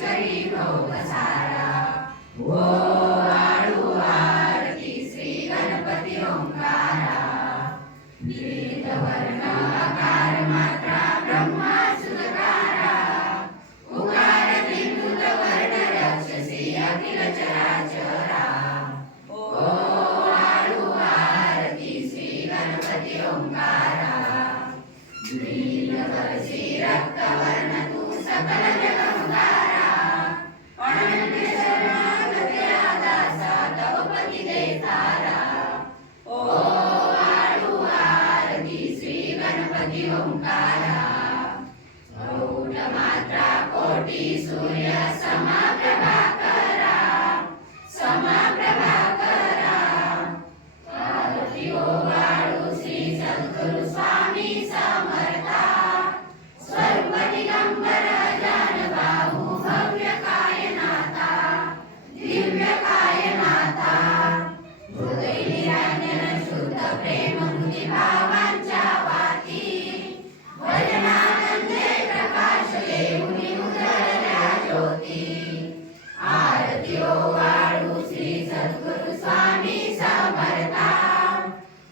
करी भोग सारा। ओ आळू आरती श्री गणपती ओंकारा। विविध वर्ण आकार मात्रा ब्रह्मा सुरकारा। उकार बिंदुत वर्ण राक्षसी अखिल चराचरा। ओ आळू आरती श्री गणपती ओंकारा। नीलकरसी रक्तवर्ण तू सकल जगमगारा। अनन्य शरणागते दासा तव पती दे तारा। ओ आळू आरती श्री गणपती ओंकारा। गौड मात्रा कोटी सूर्य समा प्रभाकरा। समा प्रभाकरा। आरती ओ आळू श्री सद्गुरु स्वामी समर्था। स्वरूप दिगंबर जानबाहू भव्य कायनाथा। दिव्य कायनाथा। हृदय निरांजन शुद्ध प्रेम हृदय भावांच्या वाती। भजनानंदे प्रकाश देऊनी उजळल्या ज्योती। आरती ओ आळू श्री सद्गुरु स्वामी समर्था।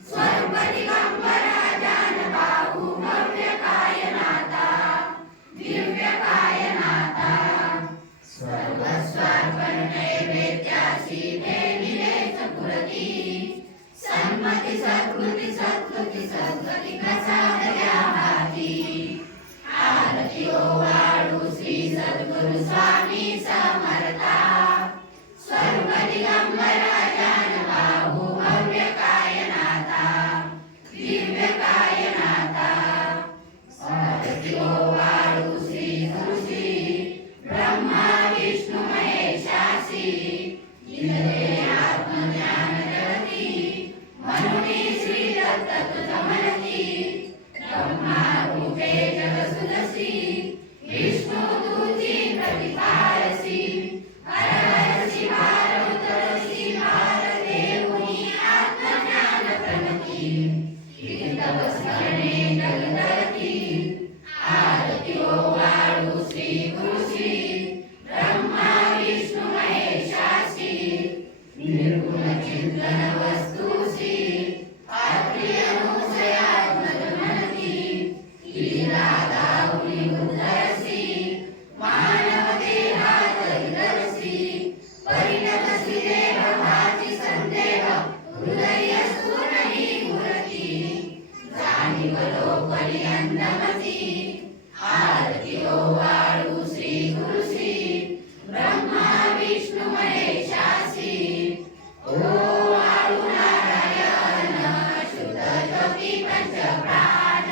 स्वरूप दिगंबर जानबाहू भव्य कायनाथा। दिव्य कायनाथा। सर्वस्वार्पण नैवेद्यासी भेलिले चतुरती। सन्मती सद्गुती सद्गुती सद्गती प्रसाद द्या हाती। आरती ओ आळू श्री सद्गुरु स्वामी समर्था। स्वरूप दिगंबर जानबाहू भव्य कायनाथा। दिव्य कायनाथा। आरती ओ आळू श्री गुरुश्री ब्रह्मा विष्णु महेशासी। दिले आत्मज्ञान जगती म्हणूनी श्री दत्त तुझ म्हणती। ब्रह्मा रूपे जगसुदसी विष्णु तुझी प्रतिकारसी। हर हरसी भार उतरसी भार देऊनी आत्मज्ञान प्रणती। तव स्मरणे जगदरती। आरती ओ आळू श्री गुरुश्री ब्रह्मा विष्णु महेशासी। निर्गुण चिंतन वस्तुसी अप्रिय अनुसयात्मज म्हणती। लीला दाऊनी उद्धरसी मानव देहात विदरसी। परिणतसी देहभाची संदेह हृदय स्थूलही मूर्ती। जाणीव लोकली अंधमती। आरती ओ आळू श्री गुरुश्री ब्रह्मा विष्णु महेशासी। ओ आळू नारायण शुद्ध ज्योती पंचप्राण।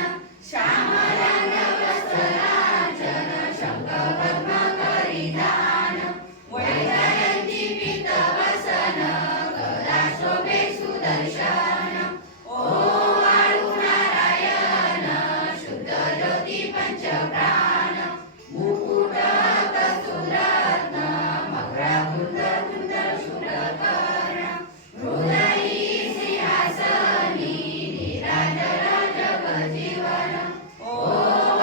श्याम रंग वस्त्रांचन शंख पद्म परिधान। वैजयंती पीत वसन गदा शोभे सुदर्शन। ओ आळू नारायण शुद्ध ज्योती पंचप्राण। मुकुट कस्तुरत्न मकराकुंड कुंडल शूलकर्ण। हृदयी सिंहासनी निराजन जगजीवन। ओ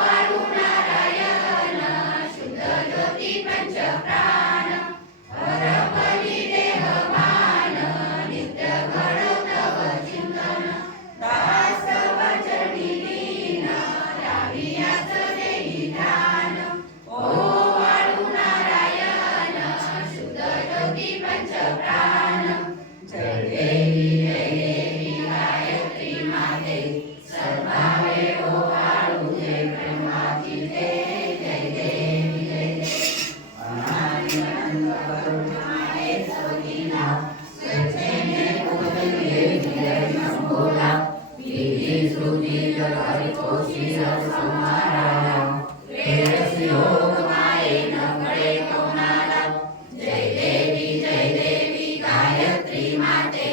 आळू नारायण शुद्ध ज्योती पंचप्राण। हरपली देहभान नित्य घडो तव चिंतन। दास वचनी लीन राही याच देही ध्यान। ओ आळू नारायण शुद्ध ज्योती पंचप्राण। जय देवी गायत्री माते सर्वावे ओ आळू जय ब्रह्माची जय। जय देवी जय देवी। अनादिअनंत करुणामये सोनीना स्वच्छेने पूजनीये विजय शंभोला। विधी श्रुती जगहरि कोशी संहारा। प्रेयसी योग मायेन कळे कोणाला। जय देवी गायत्री माते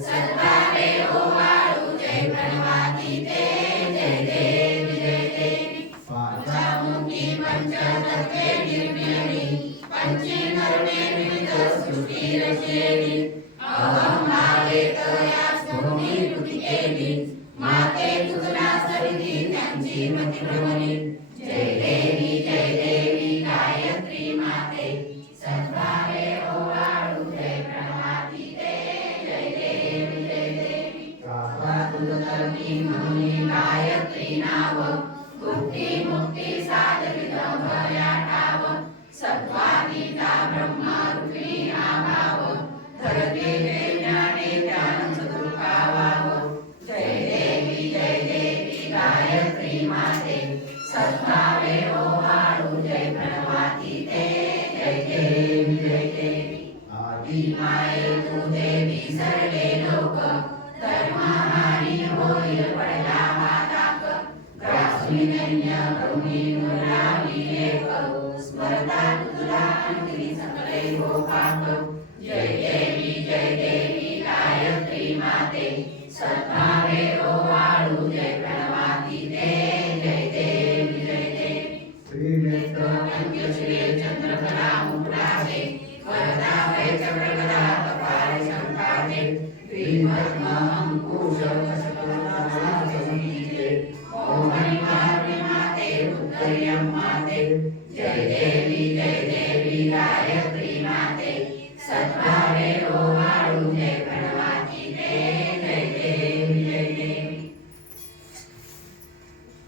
सर्वावे ओ आळू जय प्रणवाती ते। जय देवी जय देवी। पंचमुखी पंचतत्वे निर्मिणी पंचीकरणे विविध सृष्टी रचेली। अहं भावे तयाच भूमी कृती केली। माते तुझना सरिती त्यांची मती भ्रमली। जय देवी गायत्री माते। माये तू देवी सर्वे लोक धर्महारी होय पडला माताक ग्रासविनन्य भूमी मुरारी एक स्मरता तुला अंती सकले गोपाक जय देवी गायत्री माते सद्भावे ओवाळू जय प्रणवातीते जय देवी श्रीनेत्र पंचश्री चंद्रकला मुकुटाचे वरदा वैचक्रगदा कपाळे शंखाचे श्रीपद्म अंकुश कशकलतासंगीते मोहनी माते उत्तरीयं माते जय देवी गायत्री माते सद्भावे